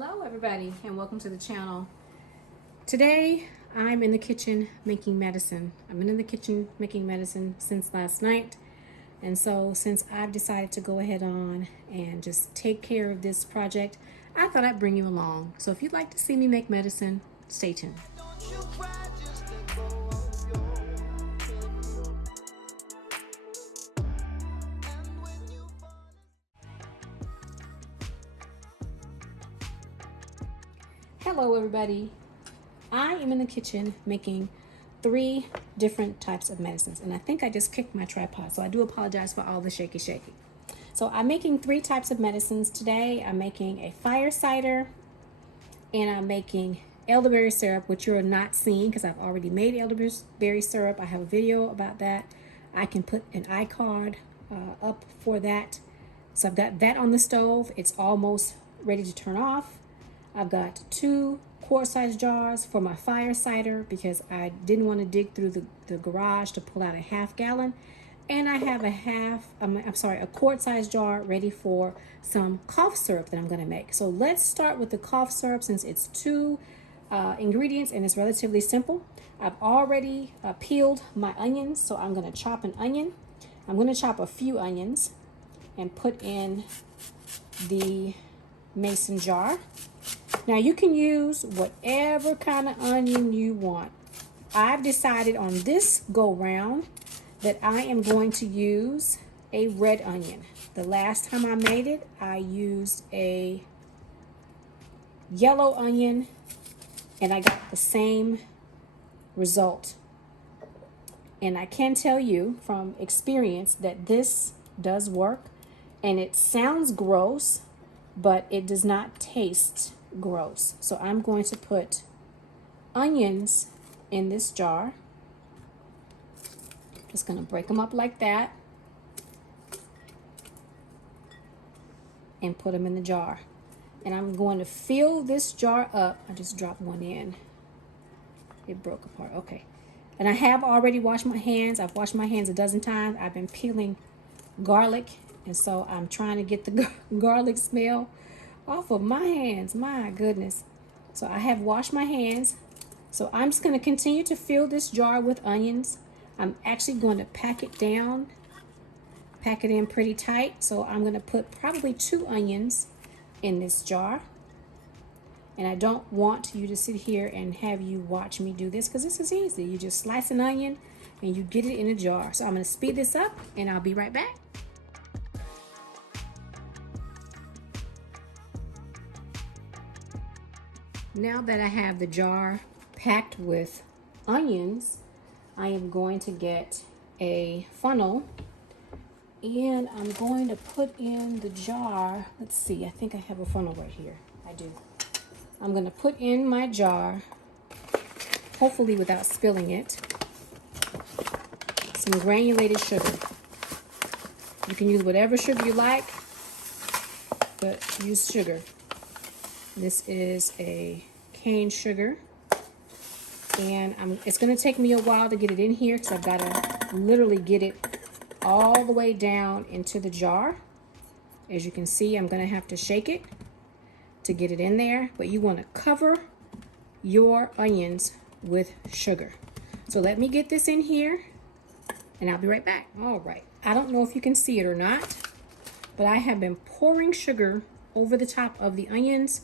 Hello everybody and welcome to the channel. Today I'm in the kitchen making medicine. I've been in the kitchen making medicine since last night, and so since I've decided to go ahead on and just take care of this project, I thought I'd bring you along. So if you'd like to see me make medicine, stay tuned. Hello everybody. I am in the kitchen making 3 different types of medicines, and I think I just kicked my tripod, so I do apologize for all the shaky. So I'm making 3 types of medicines today. I'm making a fire cider, and I'm making elderberry syrup, which you're not seeing because I've already made elderberry syrup. I have a video about that. I can put an iCard up for that. So I've got that on the stove. It's almost ready to turn off. I've got 2 quart-sized jars for my fire cider because I didn't want to dig through the garage to pull out a half gallon. And I have a quart-sized jar ready for some cough syrup that I'm going to make. So let's start with the cough syrup since it's 2 ingredients and it's relatively simple. I've already peeled my onions, so I'm going to chop an onion. I'm going to chop a few onions and put in the mason jar. Now you can use whatever kind of onion you want. I've decided on this go round that I am going to use a red onion. The last time I made it, I used a yellow onion and I got the same result. And I can tell you from experience that this does work, and it sounds gross, but it does not taste gross. So I'm going to put onions in this jar. Just going to break them up like that and put them in the jar. And I'm going to fill this jar up. I just dropped one in. It broke apart. Okay. And I have already washed my hands. I've washed my hands a dozen times. I've been peeling garlic, and so I'm trying to get the garlic smell off of my hands. My goodness. So I have washed my hands. So I'm just going to continue to fill this jar with onions. I'm actually going to pack it down, pack it in pretty tight. So I'm going to put probably 2 onions in this jar. And I don't want you to sit here and have you watch me do this because this is easy. You just slice an onion and you get it in a jar. So I'm going to speed this up and I'll be right back. Now that I have the jar packed with onions, I am going to get a funnel and I'm going to put in the jar. Let's see, I think I have a funnel right here. I do. I'm going to put in my jar, hopefully without spilling it, some granulated sugar. You can use whatever sugar you like, but use sugar. This is a cane sugar, and it's going to take me a while to get it in here because I've got to literally get it all the way down into the jar. As you can see, I'm going to have to shake it to get it in there, but you want to cover your onions with sugar. So let me get this in here and I'll be right back. All right, I don't know if you can see it or not, but I have been pouring sugar over the top of the onions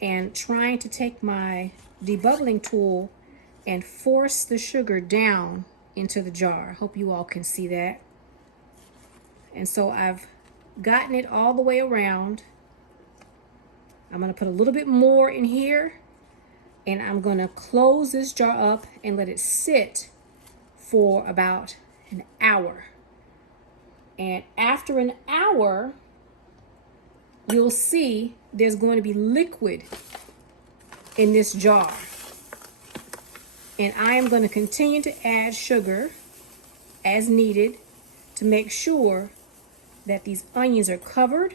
and trying to take my debubbling tool and force the sugar down into the jar. I hope you all can see that. And so I've gotten it all the way around. I'm going to put a little bit more in here, and I'm going to close this jar up and let it sit for about an hour. And after an hour, you'll see there's going to be liquid in this jar. And I am going to continue to add sugar as needed to make sure that these onions are covered.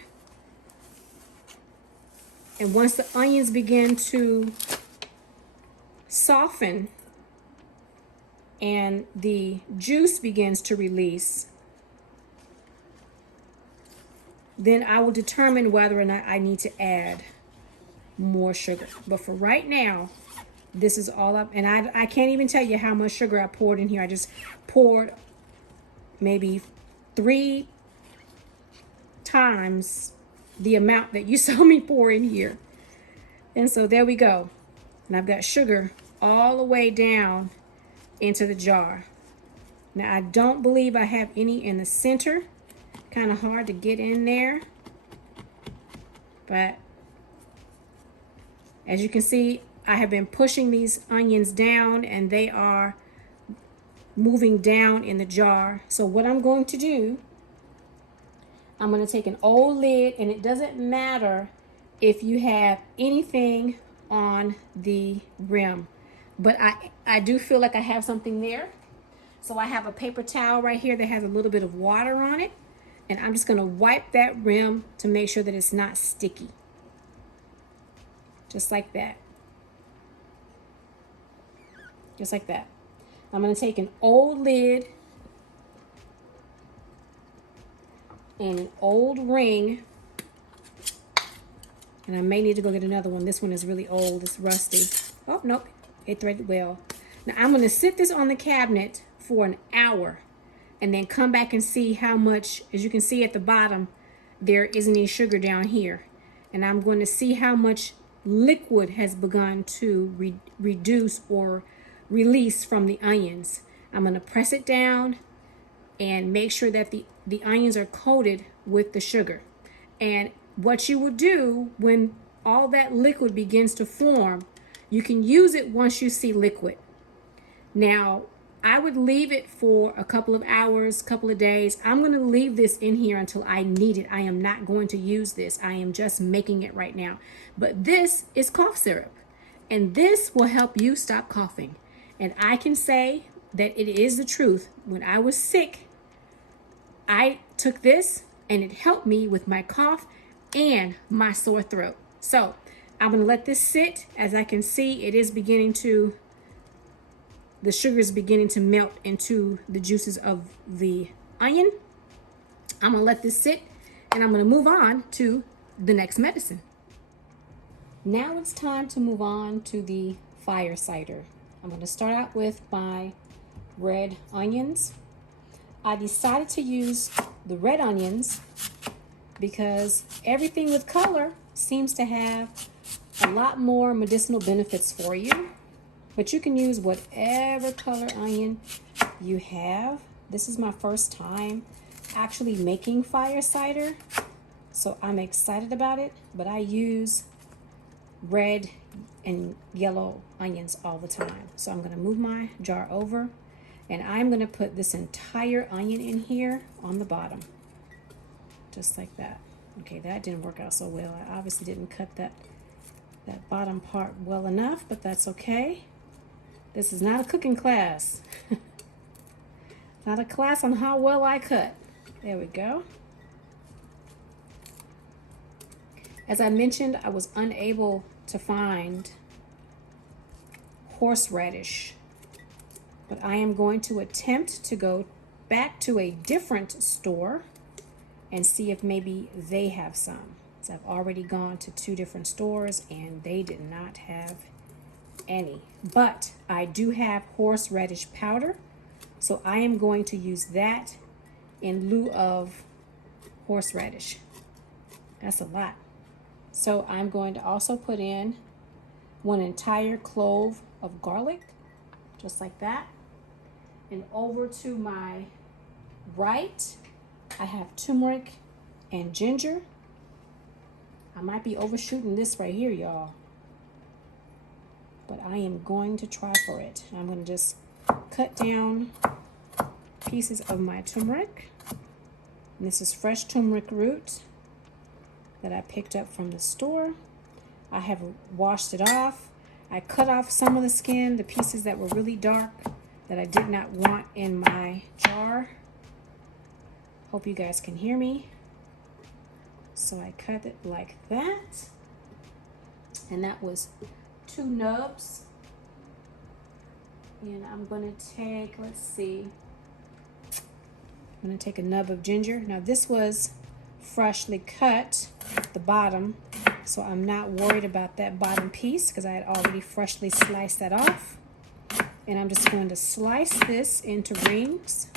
And once the onions begin to soften and the juice begins to release, then I will determine whether or not I need to add more sugar. But for right now, this is all up. And I can't even tell you how much sugar I poured in here. I just poured maybe 3 times the amount that you saw me pour in here. And so there we go. And I've got sugar all the way down into the jar. Now I don't believe I have any in the center. Kind of hard to get in there. But as you can see, I have been pushing these onions down and they are moving down in the jar. So what I'm going to do, I'm going to take an old lid, and it doesn't matter if you have anything on the rim, but I do feel like I have something there. So I have a paper towel right here that has a little bit of water on it, and I'm just going to wipe that rim to make sure that it's not sticky. Just like that. Just like that. I'm going to take an old lid and an old ring, and I may need to go get another one. This one is really old. It's rusty. Oh, nope. It threaded well. Now I'm going to sit this on the cabinet for an hour and then come back and see how much. As you can see at the bottom, there isn't any sugar down here. And I'm going to see how much liquid has begun to reduce or release from the onions. I'm going to press it down and make sure that the onions are coated with the sugar. And what you will do when all that liquid begins to form, you can use it once you see liquid. Now, I would leave it for a couple of hours, couple of days. I'm going to leave this in here until I need it. I am not going to use this. I am just making it right now. But this is cough syrup, and this will help you stop coughing. And I can say that it is the truth. When I was sick, I took this and it helped me with my cough and my sore throat. So I'm going to let this sit. As I can see, it is beginning to, the sugar is beginning to melt into the juices of the onion. I'm going to let this sit, and I'm going to move on to the next medicine. Now it's time to move on to the fire cider. I'm going to start out with my red onions. I decided to use the red onions because everything with color seems to have a lot more medicinal benefits for you. But you can use whatever color onion you have. This is my first time actually making fire cider, so I'm excited about it. But I use red and yellow onions all the time. So I'm going to move my jar over, and I'm going to put this entire onion in here on the bottom. Just like that. Okay, that didn't work out so well. I obviously didn't cut that bottom part well enough, but that's okay. This is not a cooking class. Not a class on how well I cut. There we go. As I mentioned, I was unable to find horseradish, but I am going to attempt to go back to a different store and see if maybe they have some. So I've already gone to 2 different stores and they did not have any, but I do have horseradish powder, so I am going to use that in lieu of horseradish. That's a lot. So I'm going to also put in 1 entire clove of garlic, just like that. And over to my right, I have turmeric and ginger. I might be overshooting this right here, y'all, but I am going to try for it. I'm going to just cut down pieces of my turmeric. And this is fresh turmeric root that I picked up from the store. I have washed it off. I cut off some of the skin, the pieces that were really dark that I did not want in my jar. Hope you guys can hear me. So I cut it like that. And that was 2 nubs. And I'm going to take, let's see. I'm going to take a nub of ginger. Now this was freshly cut at the bottom, So I'm not worried about that bottom piece because I had already freshly sliced that off. And I'm just going to slice this into rings.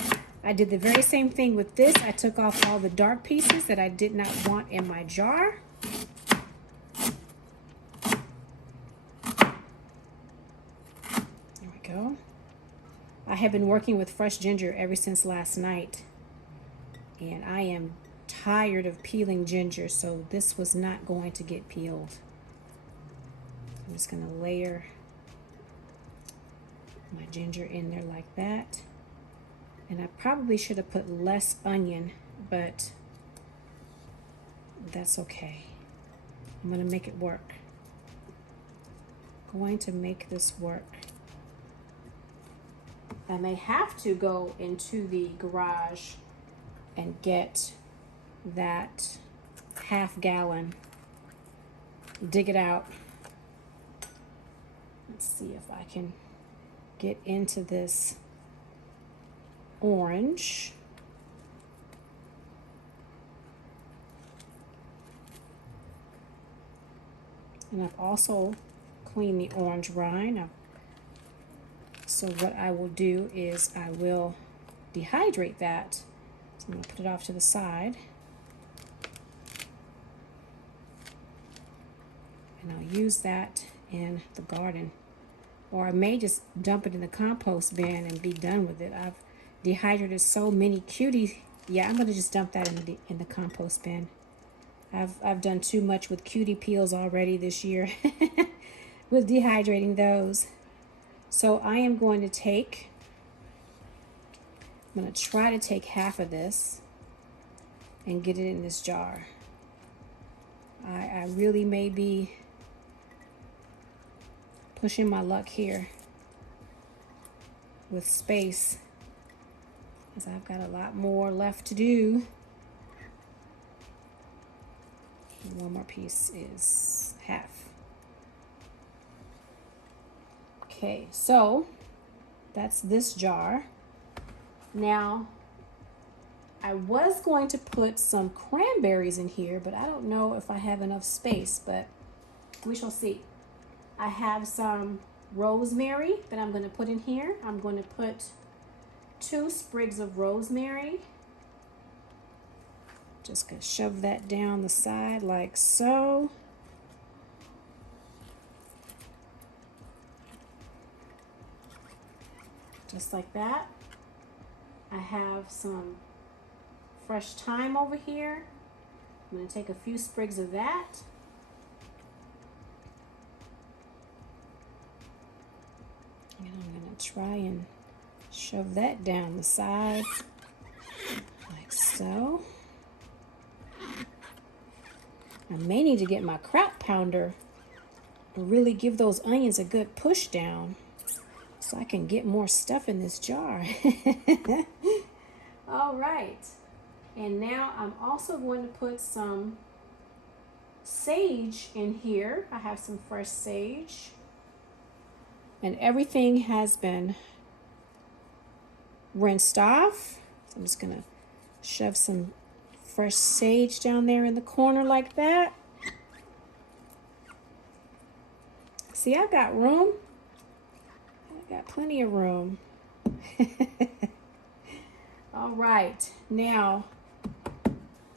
I did the very same thing with this. I took off all the dark pieces that I did not want in my jar. There we go. I have been working with fresh ginger ever since last night. And I am tired of peeling ginger, so this was not going to get peeled. I'm just going to layer my ginger in there like that. And I probably should have put less onion, but that's okay. I'm going to make it work. Going to make this work. I may have to go into the garage and get that half-gallon, dig it out. Let's see if I can get into this orange. And I've also cleaned the orange rind. So what I will do is I will dehydrate that. So I'm going to put it off to the side. And I'll use that in the garden. Or I may just dump it in the compost bin and be done with it. I've dehydrated so many cuties. Yeah, I'm going to just dump that in the compost bin. I've done too much with cutie peels already this year with dehydrating those. So I am going to I'm going to try to take half of this and get it in this jar. I really may be pushing my luck here with space, because I've got a lot more left to do. And one more piece is half. Okay, so that's this jar. Now, I was going to put some cranberries in here, but I don't know if I have enough space, but we shall see. I have some rosemary that I'm going to put in here. I'm going to put 2 sprigs of rosemary. Just going to shove that down the side like so. Just like that. I have some fresh thyme over here. I'm going to take a few sprigs of that. And I'm going to try and shove that down the side like so. I may need to get my crop pounder and really give those onions a good push down so I can get more stuff in this jar. All right. And now I'm also going to put some sage in here. I have some fresh sage. And everything has been rinsed off. So I'm just going to shove some fresh sage down there in the corner like that. See, I've got room. I've got plenty of room. All right, now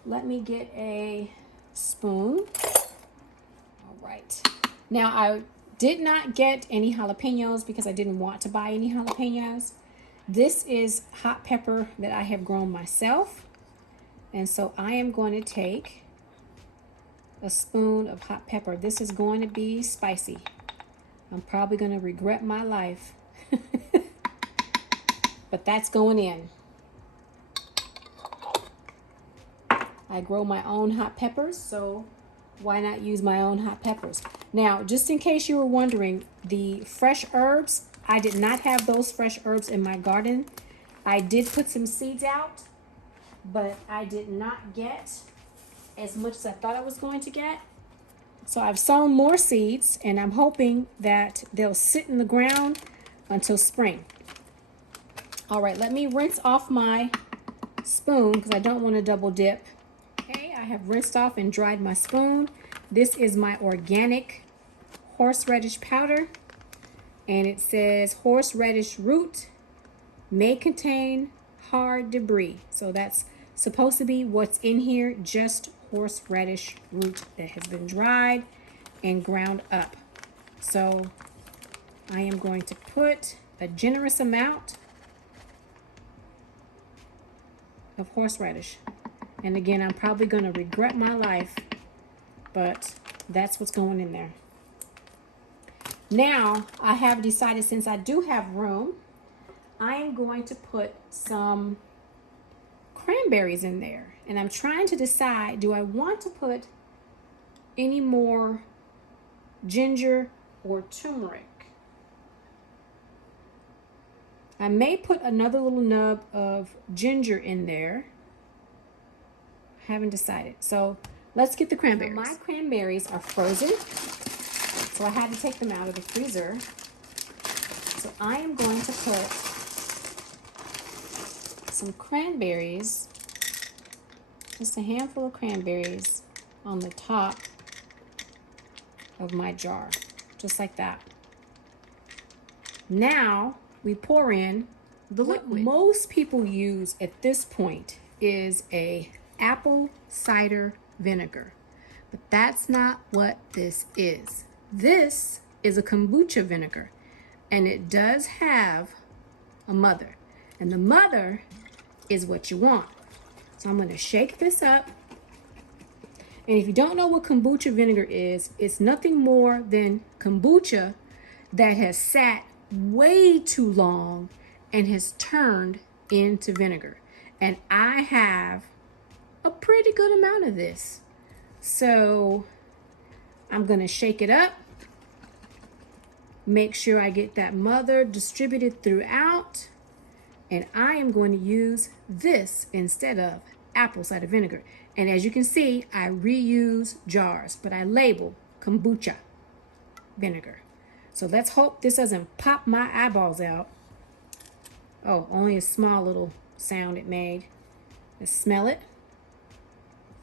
let me get a spoon. All right, now I did not get any jalapenos because I didn't want to buy any jalapenos. This is hot pepper that I have grown myself. And so I am going to take a spoon of hot pepper. This is going to be spicy. I'm probably going to regret my life. But that's going in. I grow my own hot peppers, so why not use my own hot peppers? Now, just in case you were wondering, the fresh herbs, I did not have those fresh herbs in my garden. I did put some seeds out, but I did not get as much as I thought I was going to get. So I've sown more seeds, and I'm hoping that they'll sit in the ground until spring. All right, let me rinse off my spoon because I don't want to double dip. Okay, I have rinsed off and dried my spoon. This is my organic horseradish powder, and it says horseradish root may contain hard debris. So that's supposed to be what's in here, just horseradish root that has been dried and ground up. So I am going to put a generous amount of horseradish. And again, I'm probably going to regret my life, but that's what's going in there. Now, I have decided, since I do have room, I am going to put some cranberries in there. And I'm trying to decide, do I want to put any more ginger or turmeric? I may put another little nub of ginger in there. I haven't decided. So let's get the cranberries. Now, my cranberries are frozen, so I had to take them out of the freezer. So I am going to put some cranberries, just a handful of cranberries, on the top of my jar, just like that. Now we pour in the liquid. What most people use at this point is a apple cider vinegar, but that's not what this is. This is a kombucha vinegar, and it does have a mother, and the mother is what you want. So I'm going to shake this up. And if you don't know what kombucha vinegar is, it's nothing more than kombucha that has sat way too long and has turned into vinegar. And I have a pretty good amount of this. So I'm going to shake it up. Make sure I get that mother distributed throughout. And I am going to use this instead of apple cider vinegar. And as you can see, I reuse jars, but I label kombucha vinegar. So let's hope this doesn't pop my eyeballs out. Oh, only a small little sound it made. Let's smell it.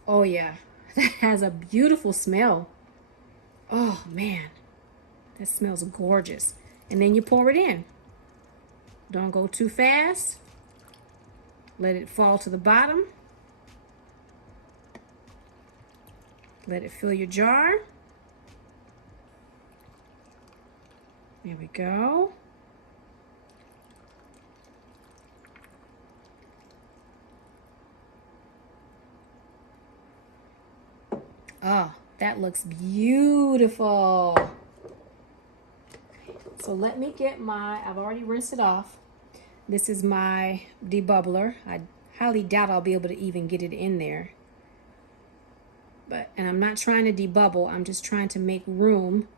Oh yeah, that has a beautiful smell. Oh man, that smells gorgeous. And then you pour it in. Don't go too fast. Let it fall to the bottom. Let it fill your jar. There we go. Oh, that looks beautiful. So let me get I've already rinsed it off. This is my debubbler. I highly doubt I'll be able to even get it in there. And I'm not trying to debubble, I'm just trying to make room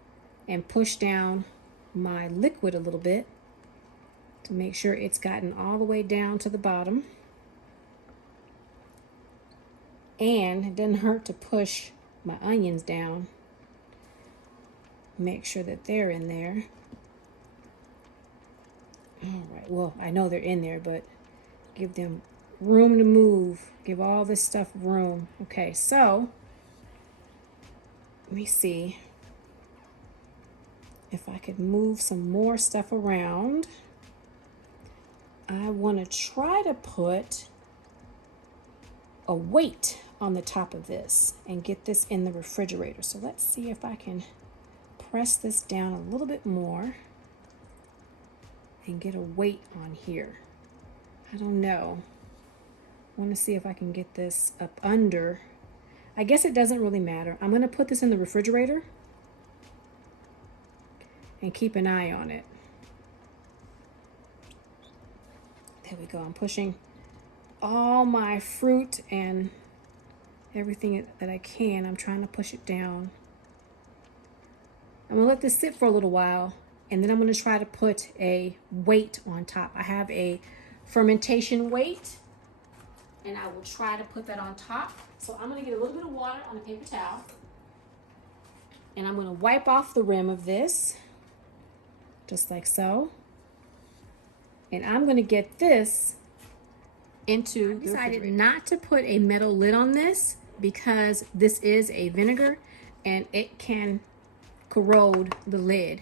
and push down my liquid a little bit to make sure it's gotten all the way down to the bottom. And it doesn't hurt to push my onions down. Make sure that they're in there. All right, well, I know they're in there, but give them room to move. Give all this stuff room. Okay, so let me see if I could move some more stuff around. I want to try to put a weight on the top of this and get this in the refrigerator. So let's see if I can press this down a little bit more and get a weight on here. I don't know. I want to see if I can get this up under. I guess it doesn't really matter. I'm going to put this in the refrigerator and keep an eye on it. There we go. I'm pushing all my fruit and everything that I can. I'm trying to push it down. I'm going to let this sit for a little while, and then I'm going to try to put a weight on top. I have a fermentation weight, and I will try to put that on top. So I'm going to get a little bit of water on a paper towel, and I'm going to wipe off the rim of this, just like so. And I'm going to get this into the refrigerator. I decided not to put a metal lid on this because this is a vinegar, and it can corrode the lid.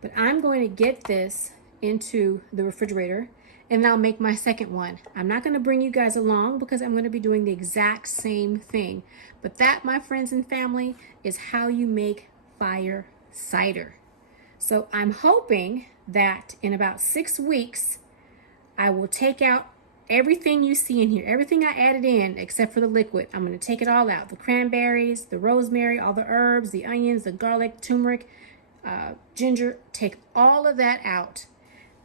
But I'm going to get this into the refrigerator, and I'll make my second one. I'm not going to bring you guys along because I'm going to be doing the exact same thing. But that, my friends and family, is how you make fire cider. So I'm hoping that in about 6 weeks, I will take out everything you see in here, everything I added in except for the liquid. I'm going to take it all out. The cranberries, the rosemary, all the herbs, the onions, the garlic, turmeric, ginger. Take all of that out,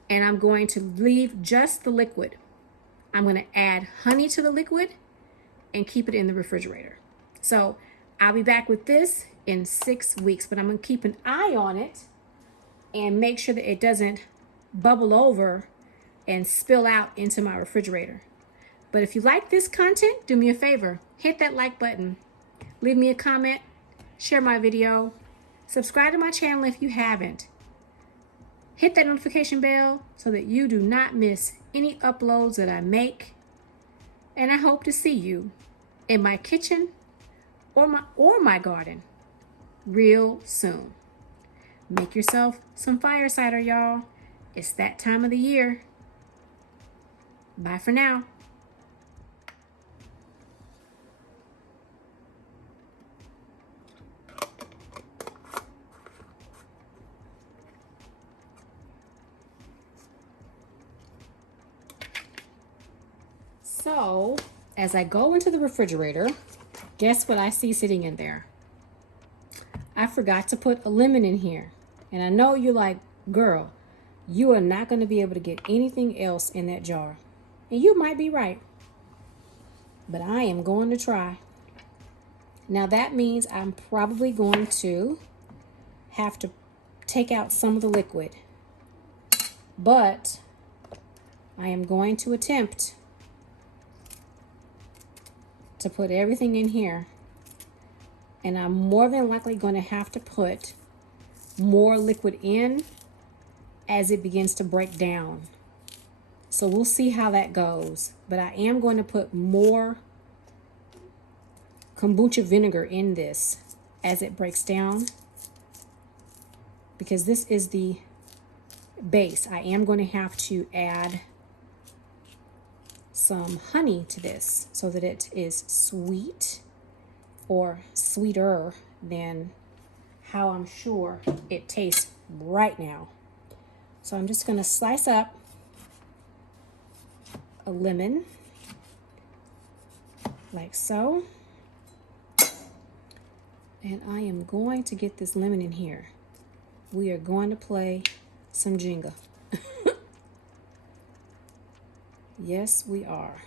and I'm going to leave just the liquid. I'm going to add honey to the liquid and keep it in the refrigerator. So I'll be back with this in 6 weeks, but I'm going to keep an eye on it and make sure that it doesn't bubble over and spill out into my refrigerator. But if you like this content, do me a favor, hit that like button, leave me a comment, share my video, subscribe to my channel if you haven't. Hit that notification bell so that you do not miss any uploads that I make. And I hope to see you in my kitchen or my garden real soon. Make yourself some fire cider, y'all. It's that time of the year. Bye for now. So, as I go into the refrigerator, guess what I see sitting in there? I forgot to put a lemon in here. And I know you're like, girl, you are not going to be able to get anything else in that jar. And you might be right. But I am going to try. Now that means I'm probably going to have to take out some of the liquid. But I am going to attempt to put everything in here. And I'm more than likely going to have to put more liquid in as it begins to break down. So we'll see how that goes. But I am going to put more kombucha vinegar in this as it breaks down, because this is the base. I am going to have to add some honey to this so that it is sweet, or sweeter than how I'm sure it tastes right now. So I'm just going to slice up a lemon like so. And I am going to get this lemon in here. We are going to play some Jenga. Yes, we are.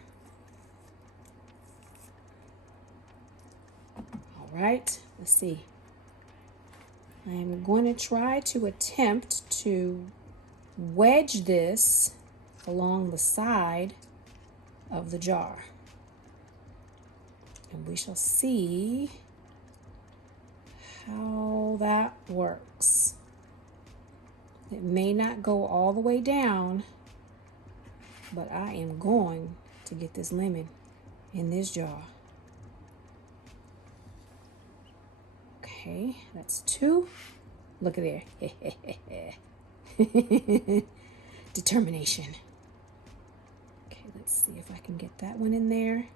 All right, let's see. I am going to try to attempt to wedge this along the side of the jar. And we shall see how that works. It may not go all the way down, but I am going to get this lemon in this jar. Okay, that's 2. Look at there. Determination. Okay, let's see if I can get that one in there.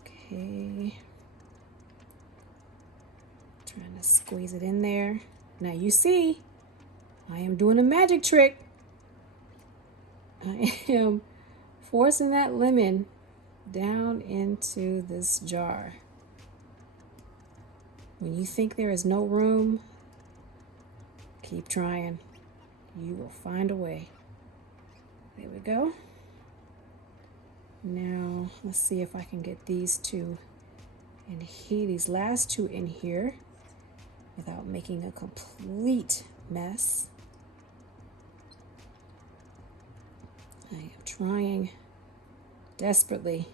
Okay. Trying to squeeze it in there. Now you see, I am doing a magic trick. I am forcing that lemon down into this jar. When you think there is no room, keep trying. You will find a way. There we go. Now, let's see if I can get these two in here, these last 2 in here without making a complete mess. I am trying desperately.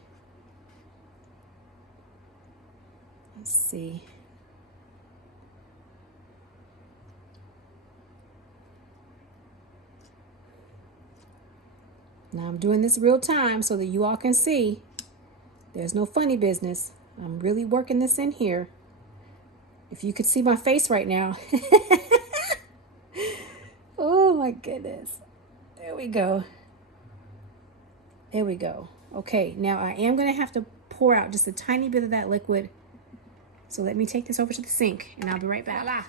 Let's see. Now I'm doing this real time so that you all can see. There's no funny business. I'm really working this in here. If you could see my face right now. Oh my goodness. There we go. There we go. Okay, now I am going to have to pour out just a tiny bit of that liquid. So let me take this over to the sink and I'll be right back. Voila.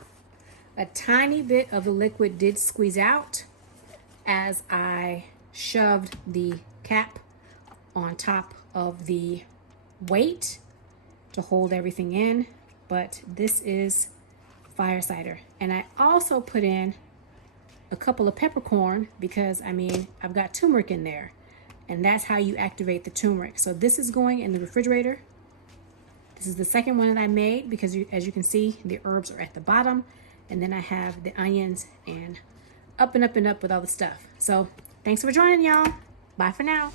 A tiny bit of the liquid did squeeze out as I shoved the cap on top of the weight to hold everything in. But this is fire cider. And I also put in a couple of peppercorn because, I mean, I've got turmeric in there. And that's how you activate the turmeric. So this is going in the refrigerator. This is the second one that I made because as you can see, the herbs are at the bottom. And then I have the onions and up and up and up with all the stuff. So thanks for joining, y'all. Bye for now.